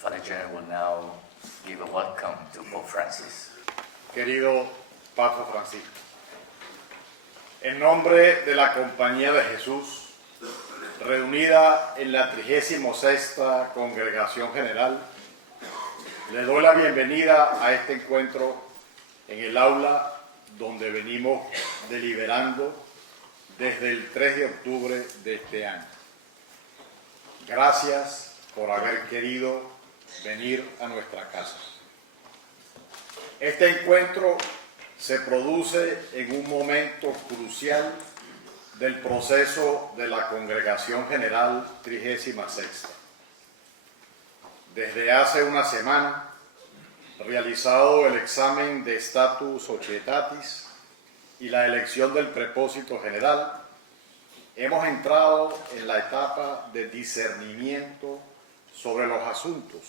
Father General will now give a welcome to Pope Francis. Querido Papa Francisco, en nombre de la Compañía de Jesús, reunida en la 36ª Congregación General, le doy la bienvenida a este encuentro en el aula donde venimos deliberando desde el 3 de octubre de este año. Gracias por haber querido venir a nuestra casa. Este encuentro se produce en un momento crucial del proceso de la Congregación General 36ª. Desde hace una semana, realizado el examen de Status Societatis y la elección del prepósito general, hemos entrado en la etapa de discernimiento sobre los asuntos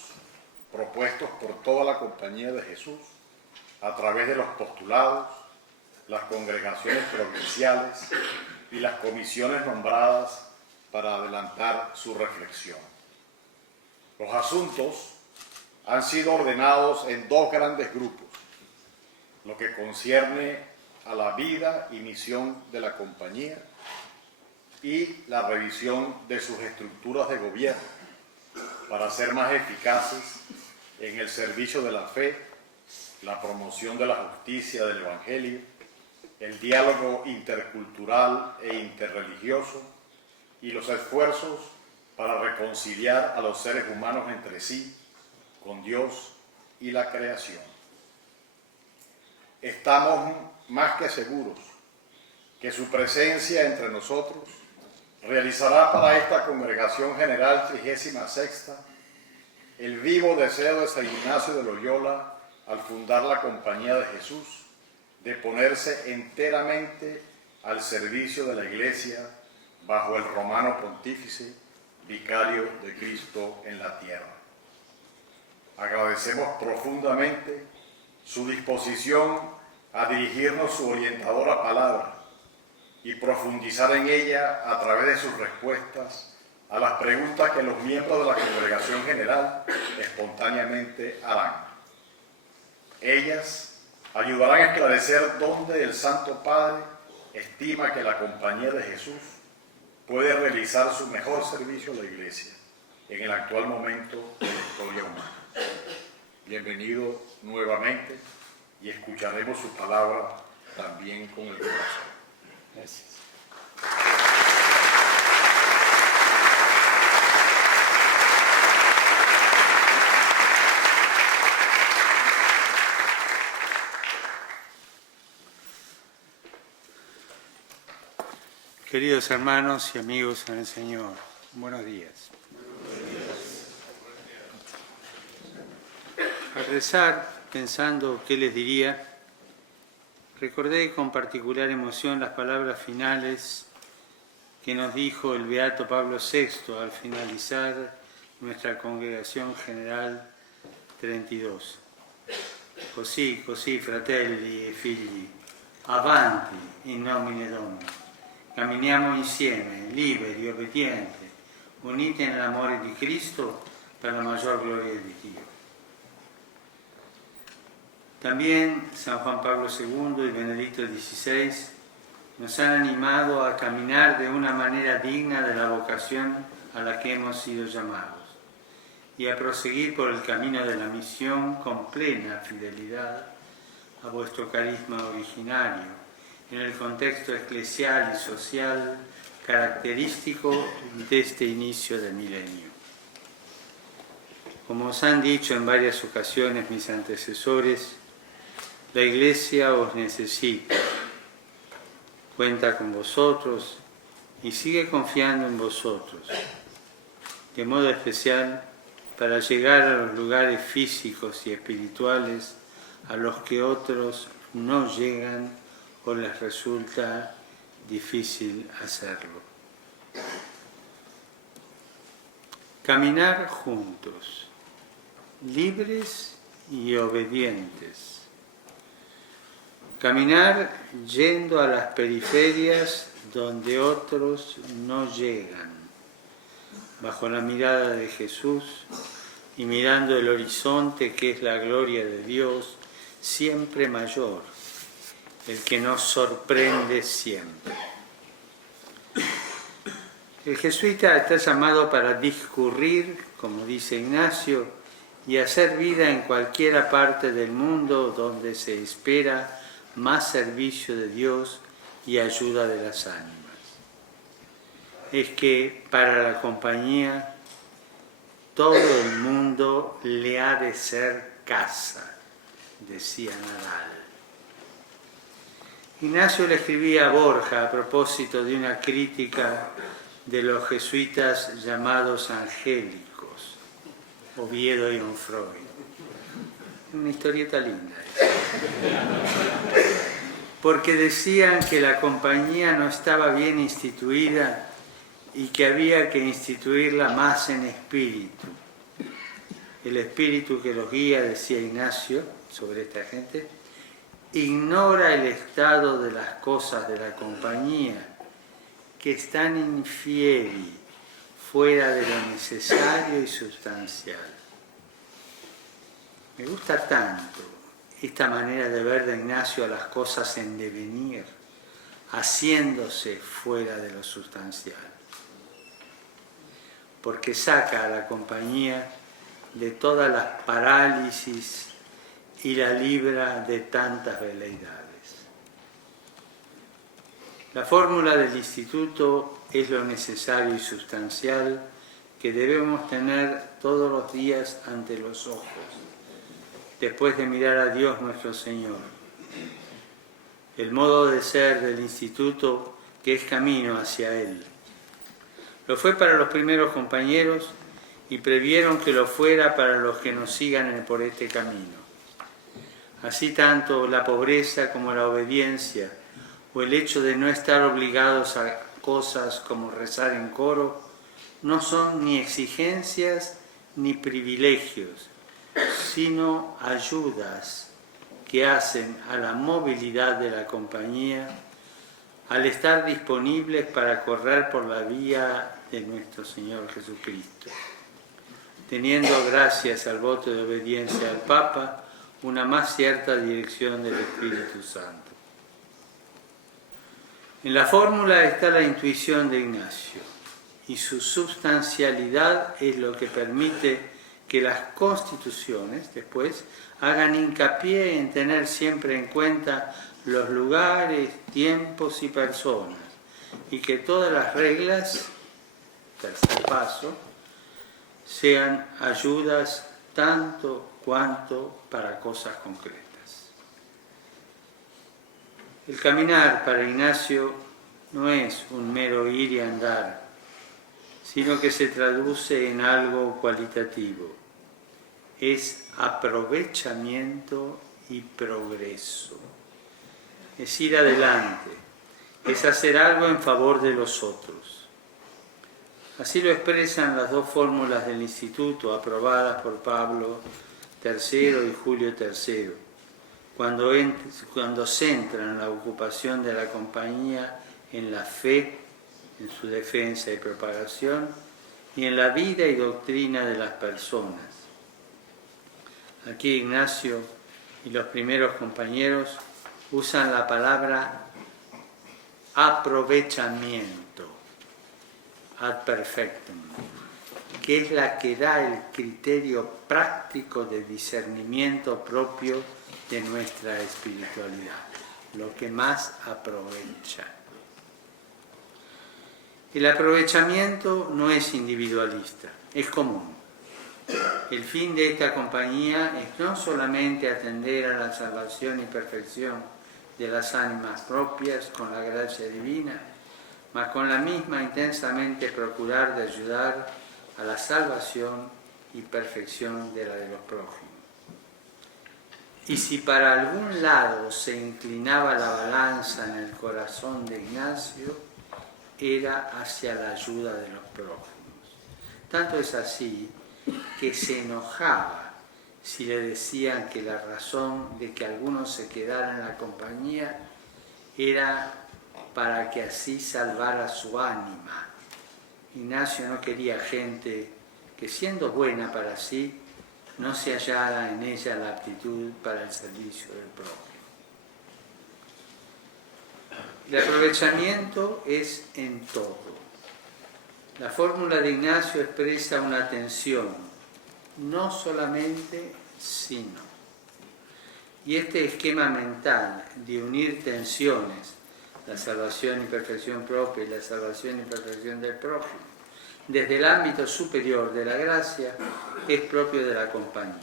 propuestos por toda la Compañía de Jesús a través de los postulados, las congregaciones provinciales y las comisiones nombradas para adelantar su reflexión. Los asuntos han sido ordenados en dos grandes grupos: lo que concierne a la vida y misión de la Compañía y la revisión de sus estructuras de gobierno para ser más eficaces en el servicio de la fe, la promoción de la justicia del Evangelio, el diálogo intercultural e interreligioso y los esfuerzos para reconciliar a los seres humanos entre sí, con Dios y la creación. Estamos más que seguros que su presencia entre nosotros realizará para esta Congregación General 36ª el vivo deseo de San Ignacio de Loyola al fundar la Compañía de Jesús de ponerse enteramente al servicio de la Iglesia bajo el Romano Pontífice, Vicario de Cristo en la tierra. Agradecemos profundamente su disposición a dirigirnos su orientadora palabra y profundizar en ella a través de sus respuestas a las preguntas que los miembros de la Congregación General espontáneamente harán. Ellas ayudarán a esclarecer dónde el Santo Padre estima que la Compañía de Jesús puede realizar su mejor servicio a la Iglesia en el actual momento de la historia humana. Bienvenido nuevamente y escucharemos su palabra también con el corazón. Gracias. Queridos hermanos y amigos en el Señor, buenos días. Al rezar, pensando qué les diría, recordé con particular emoción las palabras finales que nos dijo el Beato Pablo VI al finalizar nuestra Congregación General 32. Così, fratelli e figli, avanti in nomine Domini. Camminiamo insieme, liberi, obbedienti, uniti nell'amore di Cristo per la maggior gloria di Dio. También San Juan Pablo II y Benedicto XVI nos han animado a caminar de una manera digna de la vocación a la que hemos sido llamados y a proseguir por el camino de la misión con plena fidelidad a vuestro carisma originario en el contexto eclesial y social característico de este inicio de milenio. Como os han dicho en varias ocasiones mis antecesores, la Iglesia os necesita, cuenta con vosotros y sigue confiando en vosotros, de modo especial para llegar a los lugares físicos y espirituales a los que otros no llegan o les resulta difícil hacerlo. Caminar juntos, libres y obedientes. Caminar yendo a las periferias donde otros no llegan, bajo la mirada de Jesús, y mirando el horizonte que es la gloria de Dios, siempre mayor, el que nos sorprende siempre. El jesuita está llamado para discurrir, como dice Ignacio, y hacer vida en cualquiera parte del mundo donde se espera más servicio de Dios y ayuda de las ánimas. Es que para la compañía todo el mundo le ha de ser casa, decía Nadal. Ignacio le escribía a Borja a propósito de una crítica de los jesuitas llamados angélicos, Oviedo y Onfroy. Una historieta linda. Porque decían que la compañía no estaba bien instituida y que había que instituirla más en espíritu. El espíritu que los guía, decía Ignacio sobre esta gente, ignora el estado de las cosas de la compañía, que están infieri, fuera de lo necesario y sustancial. Me gusta tanto esta manera de ver de Ignacio a las cosas en devenir, haciéndose fuera de lo sustancial, porque saca a la compañía de todas las parálisis y la libra de tantas veleidades. La fórmula del instituto es lo necesario y sustancial que debemos tener todos los días ante los ojos, después de mirar a Dios nuestro Señor. El modo de ser del instituto que es camino hacia Él. Lo fue para los primeros compañeros y previeron que lo fuera para los que nos sigan por este camino. Así tanto la pobreza como la obediencia o el hecho de no estar obligados a cosas como rezar en coro no son ni exigencias ni privilegios, sino ayudas que hacen a la movilidad de la compañía al estar disponibles para correr por la vía de nuestro Señor Jesucristo, teniendo gracias al voto de obediencia al Papa una más cierta dirección del Espíritu Santo. En la fórmula está la intuición de Ignacio, y su substancialidad es lo que permite que las constituciones después hagan hincapié en tener siempre en cuenta los lugares, tiempos y personas, y que todas las reglas, tercer paso, sean ayudas tanto cuanto para cosas concretas. El caminar para Ignacio no es un mero ir y andar, sino que se traduce en algo cualitativo. Es aprovechamiento y progreso. Es ir adelante, es hacer algo en favor de los otros. Así lo expresan las dos fórmulas del Instituto aprobadas por Pablo III y Julio III, cuando centran la ocupación de la compañía en la fe, en su defensa y propagación, y en la vida y doctrina de las personas. Aquí Ignacio y los primeros compañeros usan la palabra aprovechamiento, ad perfectum, que es la que da el criterio práctico de discernimiento propio de nuestra espiritualidad, lo que más aprovecha. El aprovechamiento no es individualista, es común. El fin de esta compañía es no solamente atender a la salvación y perfección de las ánimas propias con la gracia divina, mas con la misma intensamente procurar de ayudar a la salvación y perfección de la de los prójimos. Y si para algún lado se inclinaba la balanza en el corazón de Ignacio, era hacia la ayuda de los prójimos. Tanto es así que se enojaba si le decían que la razón de que algunos se quedaran en la compañía era para que así salvara su ánima. Ignacio no quería gente que siendo buena para sí, no se hallara en ella la aptitud para el servicio del prójimo. El aprovechamiento es en todo. La fórmula de Ignacio expresa una tensión, no solamente, sino. Y este esquema mental de unir tensiones, la salvación y perfección propia y la salvación y perfección del prójimo, desde el ámbito superior de la gracia, es propio de la compañía.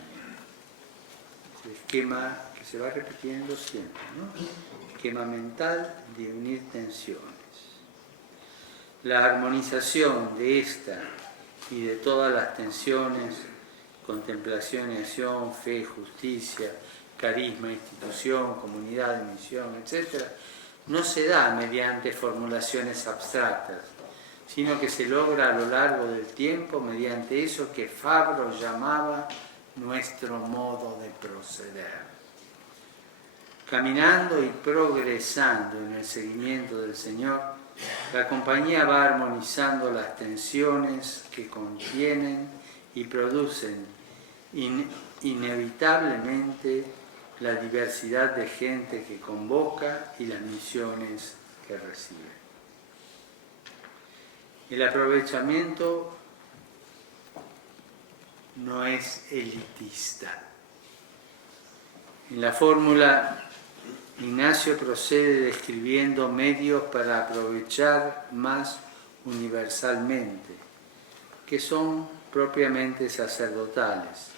Es el esquema que se va repitiendo siempre, ¿no? Esquema mental de unir tensiones. La armonización de esta y de todas las tensiones, contemplación y acción, fe, justicia, carisma, institución, comunidad, misión, etc., no se da mediante formulaciones abstractas, sino que se logra a lo largo del tiempo mediante eso que Fabro llamaba nuestro modo de proceder. Caminando y progresando en el seguimiento del Señor, la compañía va armonizando las tensiones que contienen y producen inevitablemente la diversidad de gente que convoca y las misiones que recibe. El aprovechamiento no es elitista. En la fórmula, Ignacio procede describiendo medios para aprovechar más universalmente, que son propiamente sacerdotales.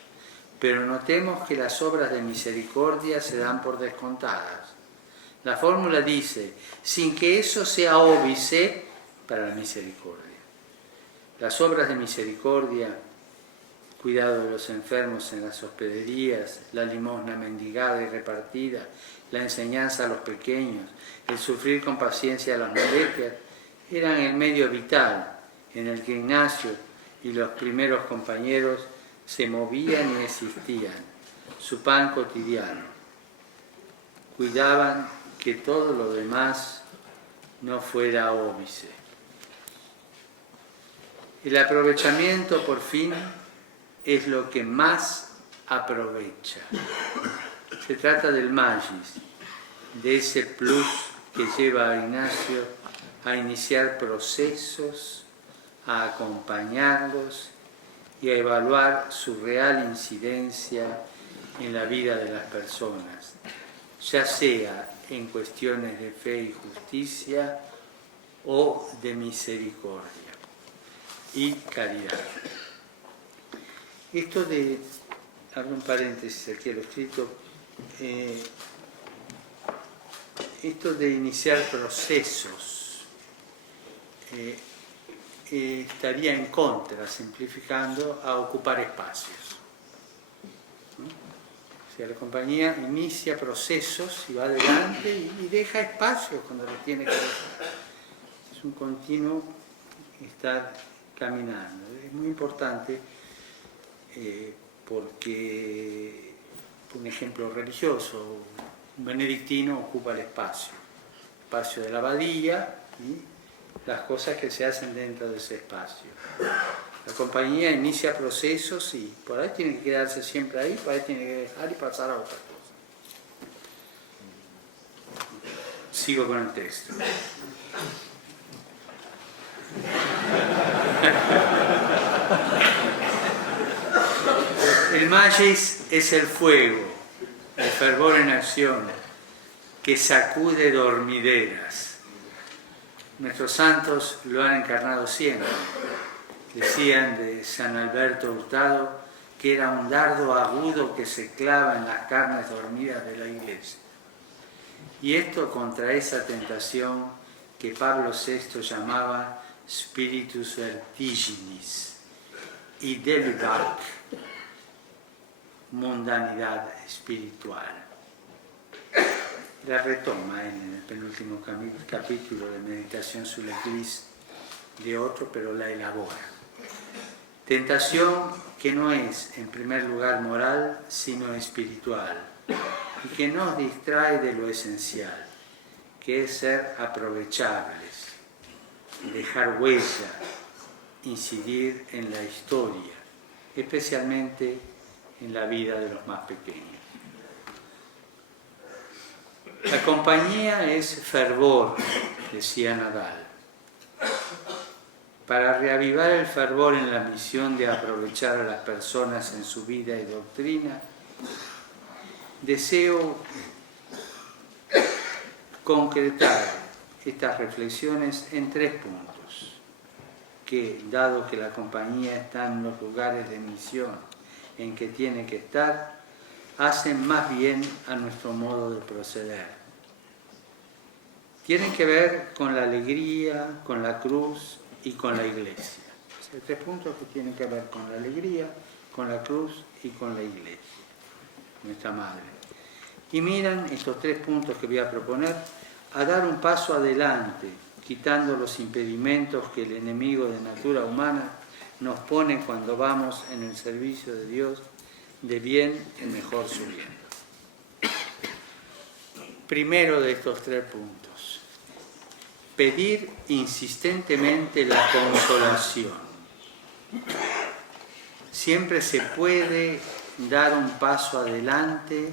Pero notemos que las obras de misericordia se dan por descontadas. La fórmula dice, sin que eso sea óbice para la misericordia. Las obras de misericordia, cuidado de los enfermos en las hospederías, la limosna mendigada y repartida, la enseñanza a los pequeños, el sufrir con paciencia las molestias, eran el medio vital en el que Ignacio y los primeros compañeros se movían y existían, su pan cotidiano. Cuidaban que todo lo demás no fuera óbice. El aprovechamiento, por fin, es lo que más aprovecha. Se trata del magis, de ese plus que lleva a Ignacio a iniciar procesos, a acompañarlos y a evaluar su real incidencia en la vida de las personas, ya sea en cuestiones de fe y justicia o de misericordia y caridad. Esto de, abro un paréntesis aquí a lo escrito, esto de iniciar procesos estaría en contra, simplificando, a ocupar espacios. ¿No? O sea, la compañía inicia procesos y va adelante y deja espacios cuando los tiene que dejar. Es un continuo estar caminando. Es muy importante porque, por un ejemplo religioso, un benedictino ocupa el espacio de la abadía y las cosas que se hacen dentro de ese espacio. La compañía inicia procesos y por ahí tiene que quedarse siempre ahí, por ahí tiene que dejar y pasar a otra cosa. Sigo con el texto. El magis es el fuego, el fervor en acción, que sacude dormideras. Nuestros santos lo han encarnado siempre. Decían de San Alberto Hurtado que era un dardo agudo que se clava en las carnes dormidas de la Iglesia. Y esto contra esa tentación que Pablo VI llamaba spiritus vertiginis y delibac, mundanidad espiritual. La retoma en el penúltimo capítulo de Meditación sur l'Église de otro, pero la elabora. Tentación que no es, en primer lugar, moral, sino espiritual, y que nos distrae de lo esencial, que es ser aprovechables, dejar huella, incidir en la historia, especialmente en la vida de los más pequeños. La compañía es fervor, decía Nadal. Para reavivar el fervor en la misión de aprovechar a las personas en su vida y doctrina, deseo concretar estas reflexiones en 3 puntos, que, dado que la compañía está en los lugares de misión en que tiene que estar, hacen más bien a nuestro modo de proceder. Tienen que ver con la alegría, con la cruz y con la iglesia. Hay 3 puntos que tienen que ver con la alegría, con la cruz y con la iglesia, nuestra madre. Y miran estos 3 puntos que voy a proponer a dar un paso adelante, quitando los impedimentos que el enemigo de natura humana nos pone cuando vamos en el servicio de Dios de bien en mejor subiendo. Primero de estos 3 puntos, pedir insistentemente la consolación. Siempre se puede dar un paso adelante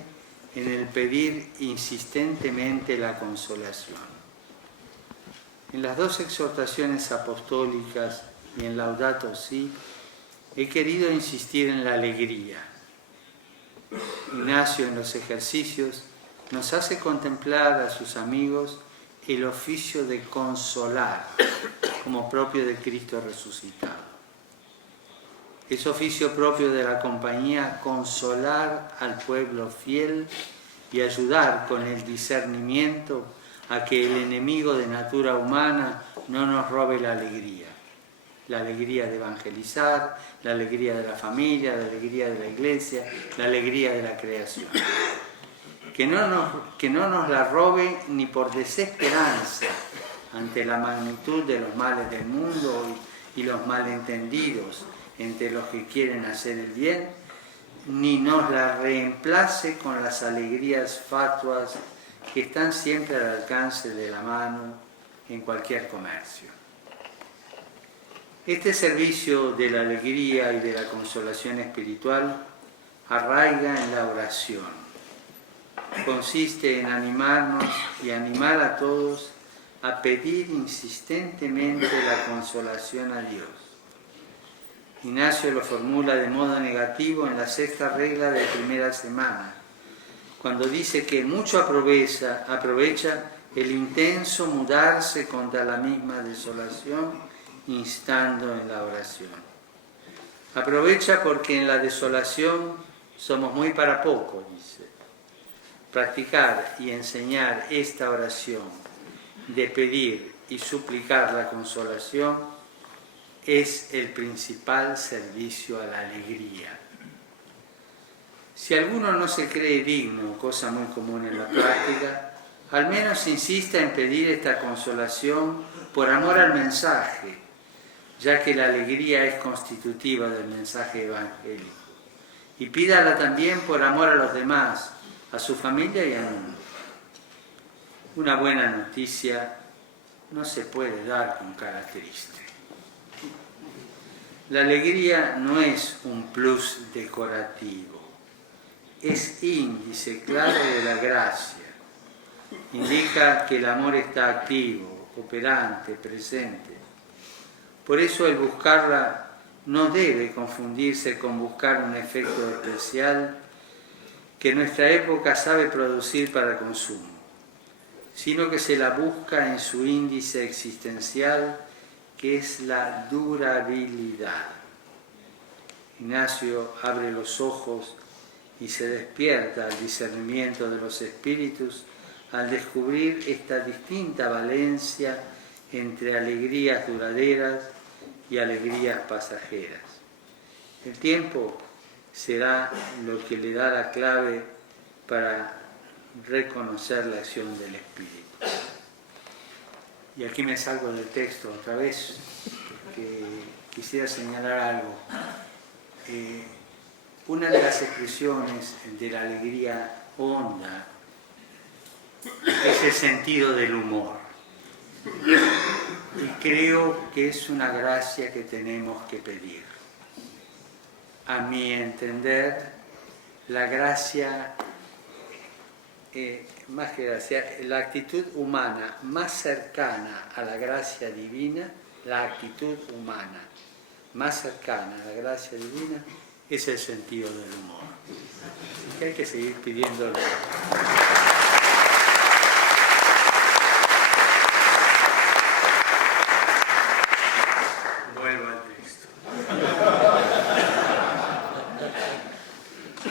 en el pedir insistentemente la consolación. En las 2 exhortaciones apostólicas y en Laudato Si, he querido insistir en la alegría. Ignacio en los ejercicios nos hace contemplar a sus amigos el oficio de consolar, como propio de Cristo resucitado. Es oficio propio de la compañía consolar al pueblo fiel y ayudar con el discernimiento a que el enemigo de natura humana no nos robe la alegría de evangelizar, la alegría de la familia, la alegría de la iglesia, la alegría de la creación. Que no nos la robe ni por desesperanza ante la magnitud de los males del mundo y los malentendidos entre los que quieren hacer el bien, ni nos la reemplace con las alegrías fatuas que están siempre al alcance de la mano en cualquier comercio. Este servicio de la alegría y de la consolación espiritual arraiga en la oración. Consiste en animarnos y animar a todos a pedir insistentemente la consolación a Dios. Ignacio lo formula de modo negativo en la 6ª regla de primera semana, cuando dice que mucho aprovecha el intenso mudarse contra la misma desolación, instando en la oración. Aprovecha porque en la desolación somos muy para poco, dice. Practicar y enseñar esta oración de pedir y suplicar la consolación es el principal servicio a la alegría. Si alguno no se cree digno, cosa muy común en la práctica, al menos insista en pedir esta consolación por amor al mensaje, ya que la alegría es constitutiva del mensaje evangélico. Y pídala también por amor a los demás, a su familia y al mundo. Una buena noticia no se puede dar con cara triste. La alegría no es un plus decorativo, es índice claro de la gracia. Indica que el amor está activo, operante, presente. Por eso el buscarla no debe confundirse con buscar un efecto especial que nuestra época sabe producir para el consumo, sino que se la busca en su índice existencial, que es la durabilidad. Ignacio abre los ojos y se despierta al discernimiento de los espíritus al descubrir esta distinta valencia entre alegrías duraderas y alegrías pasajeras. El tiempo será lo que le da la clave para reconocer la acción del Espíritu. Y aquí me salgo del texto otra vez, que quisiera señalar algo. Una de las expresiones de la alegría honda es el sentido del humor. Y creo que es una gracia que tenemos que pedir. a mi entender, la gracia, más que gracia, la actitud humana más cercana a la gracia divina, la actitud humana más cercana a la gracia divina es el sentido del humor. Así que hay que seguir pidiéndolo. Vuelvo al texto.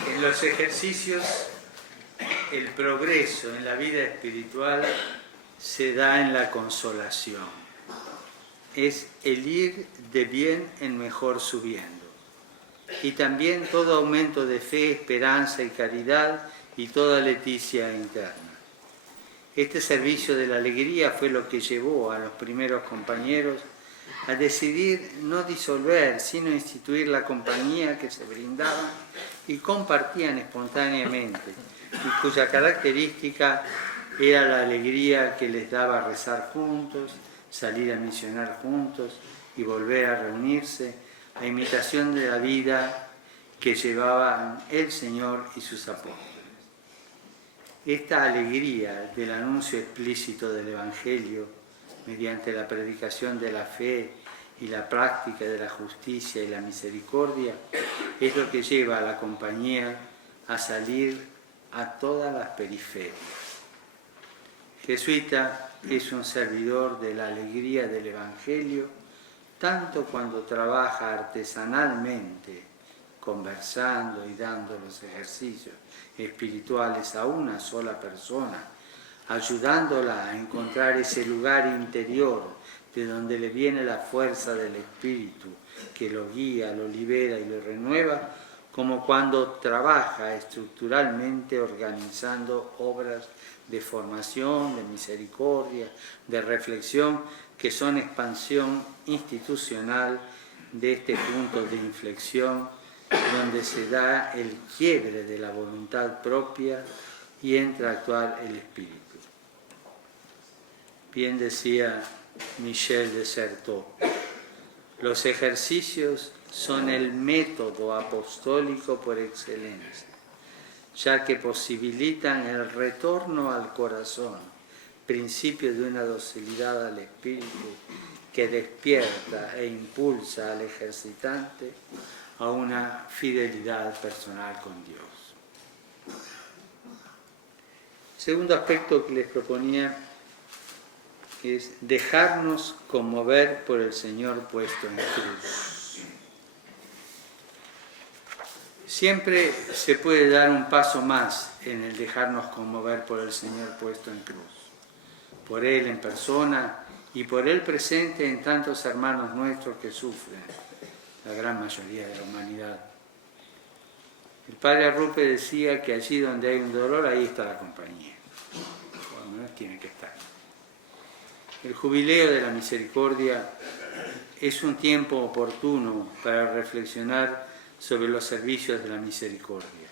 En los ejercicios, el progreso en la vida espiritual se da en la consolación. Es el ir de bien en mejor subiendo. Y también todo aumento de fe, esperanza y caridad y toda leticia interna. Este servicio de la alegría fue lo que llevó a los primeros compañeros a decidir no disolver, sino instituir la compañía que se brindaban y compartían espontáneamente, y cuya característica era la alegría que les daba rezar juntos, salir a misionar juntos y volver a reunirse, a imitación de la vida que llevaban el Señor y sus apóstoles. Esta alegría del anuncio explícito del Evangelio, mediante la predicación de la fe y la práctica de la justicia y la misericordia, es lo que lleva a la compañía a salir a todas las periferias. Jesuita es un servidor de la alegría del Evangelio, tanto cuando trabaja artesanalmente, conversando y dando los ejercicios espirituales a una sola persona, ayudándola a encontrar ese lugar interior de donde le viene la fuerza del Espíritu, que lo guía, lo libera y lo renueva, como cuando trabaja estructuralmente organizando obras de formación, de misericordia, de reflexión, que son expansión institucional de este punto de inflexión, donde se da el quiebre de la voluntad propia y entra a actuar el Espíritu. Bien decía Michel de Certeau, los ejercicios son el método apostólico por excelencia, ya que posibilitan el retorno al corazón, principio de una docilidad al espíritu que despierta e impulsa al ejercitante a una fidelidad personal con Dios. Segundo aspecto que les proponía es dejarnos conmover por el Señor puesto en cruz. Siempre se puede dar un paso más en el dejarnos conmover por el Señor puesto en cruz, por Él en persona y por Él presente en tantos hermanos nuestros que sufren, la gran mayoría de la humanidad. El padre Arrupe decía que allí donde hay un dolor, ahí está la compañía, o al menos tiene que estar. El jubileo de la misericordia es un tiempo oportuno para reflexionar sobre los servicios de la misericordia.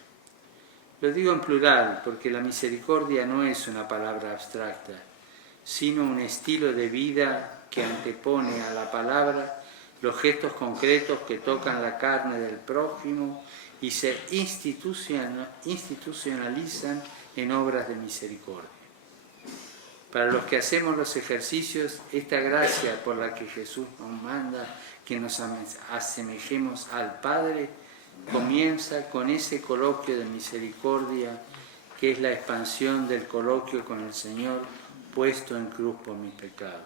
Lo digo en plural porque la misericordia no es una palabra abstracta, sino un estilo de vida que antepone a la palabra los gestos concretos que tocan la carne del prójimo y se institucionalizan en obras de misericordia. Para los que hacemos los ejercicios, esta gracia por la que Jesús nos manda que nos asemejemos al Padre, comienza con ese coloquio de misericordia que es la expansión del coloquio con el Señor puesto en cruz por mis pecados.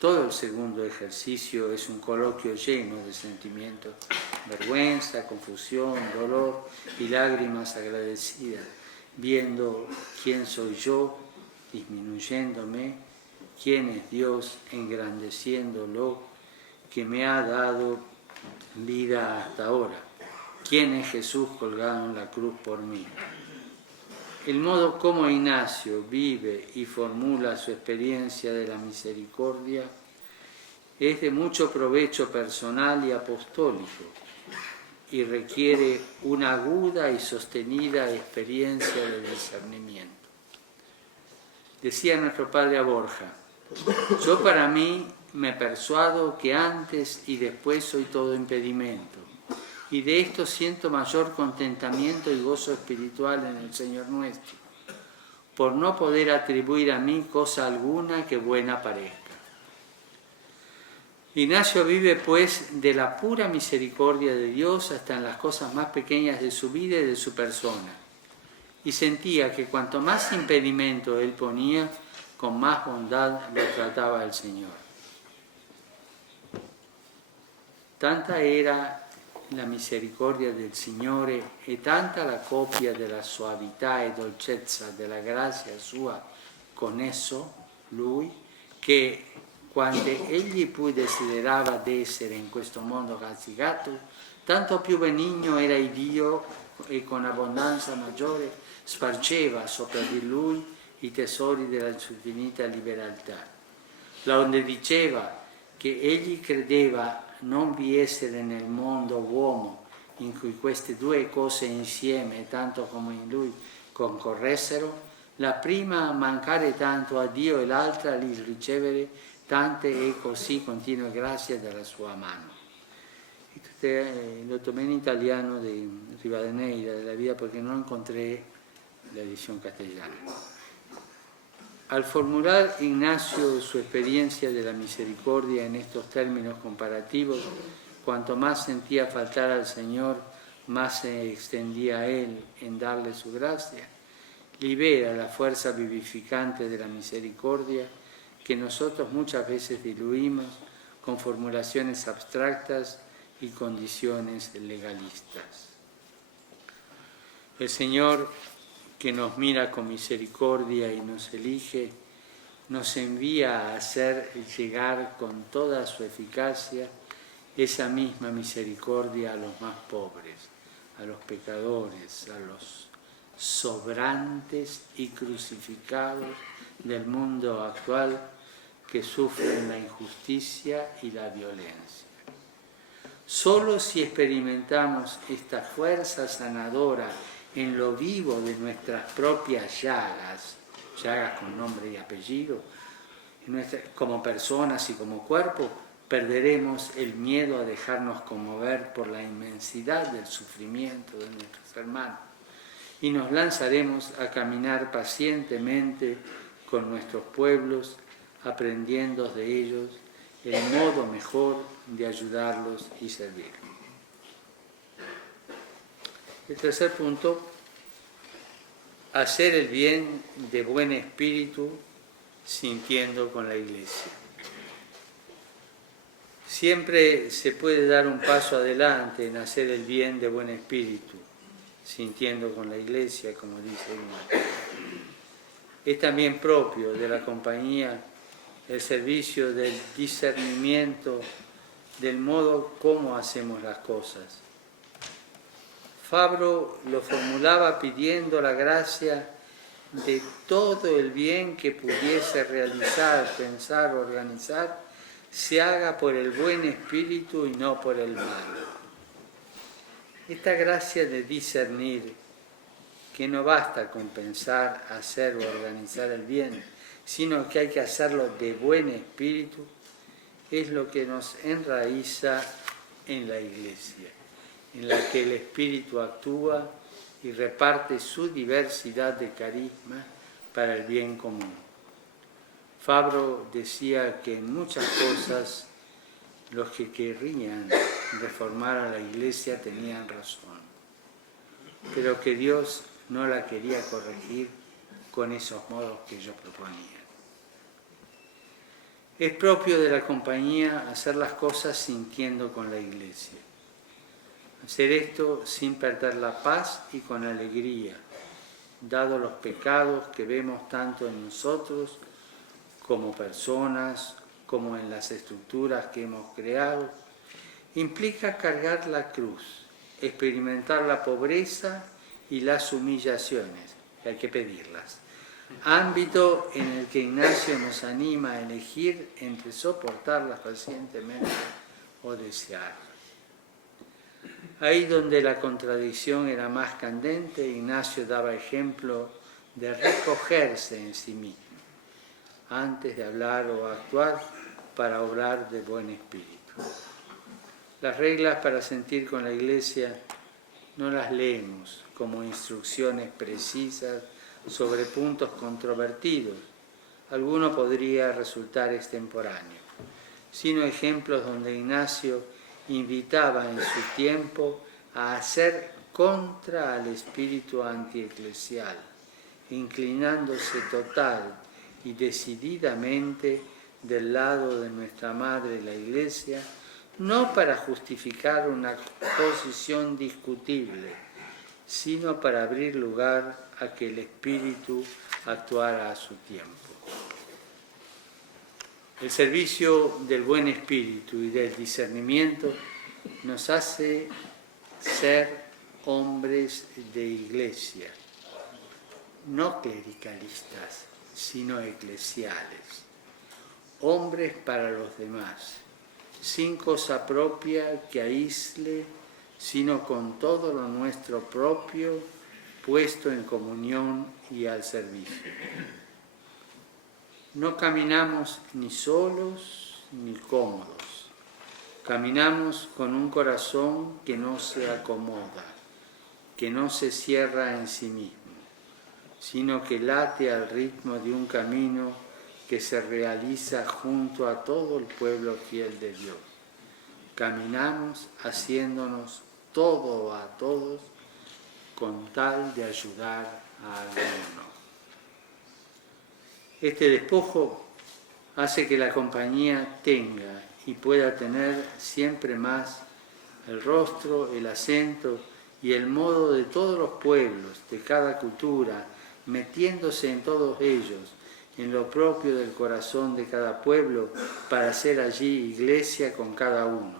Todo el segundo ejercicio es un coloquio lleno de sentimientos, vergüenza, confusión, dolor y lágrimas agradecidas, viendo quién soy yo, disminuyéndome, quién es Dios, engrandeciéndolo, que me ha dado vida hasta ahora, quién es Jesús colgado en la cruz por mí. El modo como Ignacio vive y formula su experiencia de la misericordia es de mucho provecho personal y apostólico y requiere una aguda y sostenida experiencia de discernimiento. Decía nuestro padre Borja, yo para mí me persuado que antes y después soy todo impedimento, y de esto siento mayor contentamiento y gozo espiritual en el Señor nuestro, por no poder atribuir a mí cosa alguna que buena parezca. Ignacio vive pues de la pura misericordia de Dios hasta en las cosas más pequeñas de su vida y de su persona, y sentía que cuanto más impedimento él ponía, con más bondad lo trataba el Señor. Tanta era la misericordia del Signore e tanta la copia della soavità e dolcezza della grazia sua con esso, lui, che quando egli poi desiderava d'essere in questo mondo castigato, tanto più benigno era il Dio e con abbondanza maggiore spargeva sopra di lui i tesori della sua infinita libertà. Laonde diceva che egli credeva non vi essere nel mondo uomo in cui queste due cose insieme, tanto come in lui, concorressero, la prima mancare tanto a Dio e l'altra li ricevere tante e così continue grazie dalla sua mano. Este es el documento italiano de Rivadeneira de la vida porque no encontré la edición castellana. Al formular Ignacio su experiencia de la misericordia en estos términos comparativos, cuanto más sentía faltar al Señor, más se extendía a Él en darle su gracia, libera la fuerza vivificante de la misericordia que nosotros muchas veces diluimos con formulaciones abstractas y condiciones legalistas. El Señor, que nos mira con misericordia y nos elige, nos envía a hacer llegar con toda su eficacia esa misma misericordia a los más pobres, a los pecadores, a los sobrantes y crucificados del mundo actual que sufren la injusticia y la violencia. Solo si experimentamos esta fuerza sanadora en lo vivo de nuestras propias llagas con nombre y apellido, como personas y como cuerpo, perderemos el miedo a dejarnos conmover por la inmensidad del sufrimiento de nuestros hermanos y nos lanzaremos a caminar pacientemente con nuestros pueblos, aprendiendo de ellos el modo mejor de ayudarlos y servirlos. El tercer punto, hacer el bien de buen espíritu sintiendo con la Iglesia. Siempre se puede dar un paso adelante en hacer el bien de buen espíritu, sintiendo con la Iglesia, como dice Ignacio. Es también propio de la compañía el servicio del discernimiento del modo como hacemos las cosas. Fabro lo formulaba pidiendo la gracia de todo el bien que pudiese realizar, pensar, organizar, se haga por el buen espíritu y no por el mal. Esta gracia de discernir, que no basta con pensar, hacer o organizar el bien, sino que hay que hacerlo de buen espíritu, es lo que nos enraiza en la Iglesia, en la que el Espíritu actúa y reparte su diversidad de carisma para el bien común. Fabro decía que en muchas cosas los que querrían reformar a la Iglesia tenían razón, pero que Dios no la quería corregir con esos modos que ellos proponían. Es propio de la compañía hacer las cosas sintiendo con la Iglesia. Hacer esto sin perder la paz y con alegría, dado los pecados que vemos tanto en nosotros como personas, como en las estructuras que hemos creado, implica cargar la cruz, experimentar la pobreza y las humillaciones, que hay que pedirlas. Ámbito en el que Ignacio nos anima a elegir entre soportarlas pacientemente o desearlas. Ahí donde la contradicción era más candente, Ignacio daba ejemplo de recogerse en sí mismo, antes de hablar o actuar, para obrar de buen espíritu. Las reglas para sentir con la Iglesia no las leemos como instrucciones precisas sobre puntos controvertidos. Alguno podría resultar extemporáneo, sino ejemplos donde Ignacio invitaba en su tiempo a hacer contra al espíritu antieclesial, inclinándose total y decididamente del lado de nuestra Madre la Iglesia, no para justificar una posición discutible, sino para abrir lugar a que el Espíritu actuara a su tiempo. El servicio del buen espíritu y del discernimiento nos hace ser hombres de iglesia, no clericalistas, sino eclesiales, hombres para los demás, sin cosa propia que aísle, sino con todo lo nuestro propio puesto en comunión y al servicio. No caminamos ni solos ni cómodos, caminamos con un corazón que no se acomoda, que no se cierra en sí mismo, sino que late al ritmo de un camino que se realiza junto a todo el pueblo fiel de Dios. Caminamos haciéndonos todo a todos con tal de ayudar a alguno. Este despojo hace que la compañía tenga y pueda tener siempre más el rostro, el acento y el modo de todos los pueblos, de cada cultura, metiéndose en todos ellos, en lo propio del corazón de cada pueblo, para hacer allí iglesia con cada uno,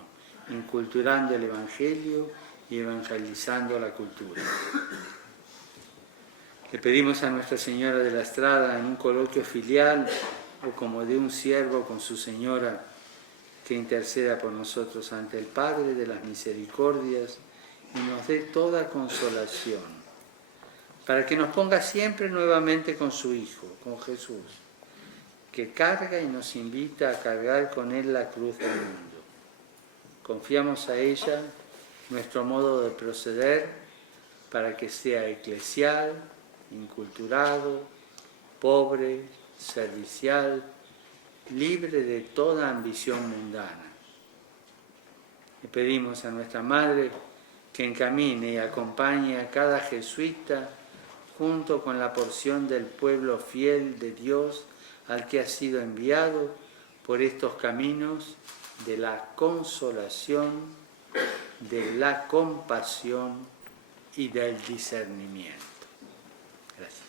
inculturando el Evangelio y evangelizando la cultura. Le pedimos a Nuestra Señora de la Estrada, en un coloquio filial o como de un siervo con su señora, que interceda por nosotros ante el Padre de las misericordias y nos dé toda consolación, para que nos ponga siempre nuevamente con su Hijo, con Jesús, que carga y nos invita a cargar con Él la cruz del mundo. Confiamos a ella nuestro modo de proceder para que sea eclesial, inculturado, pobre, servicial, libre de toda ambición mundana. Le pedimos a nuestra Madre que encamine y acompañe a cada jesuita junto con la porción del pueblo fiel de Dios al que ha sido enviado por estos caminos de la consolación, de la compasión y del discernimiento. Gracias.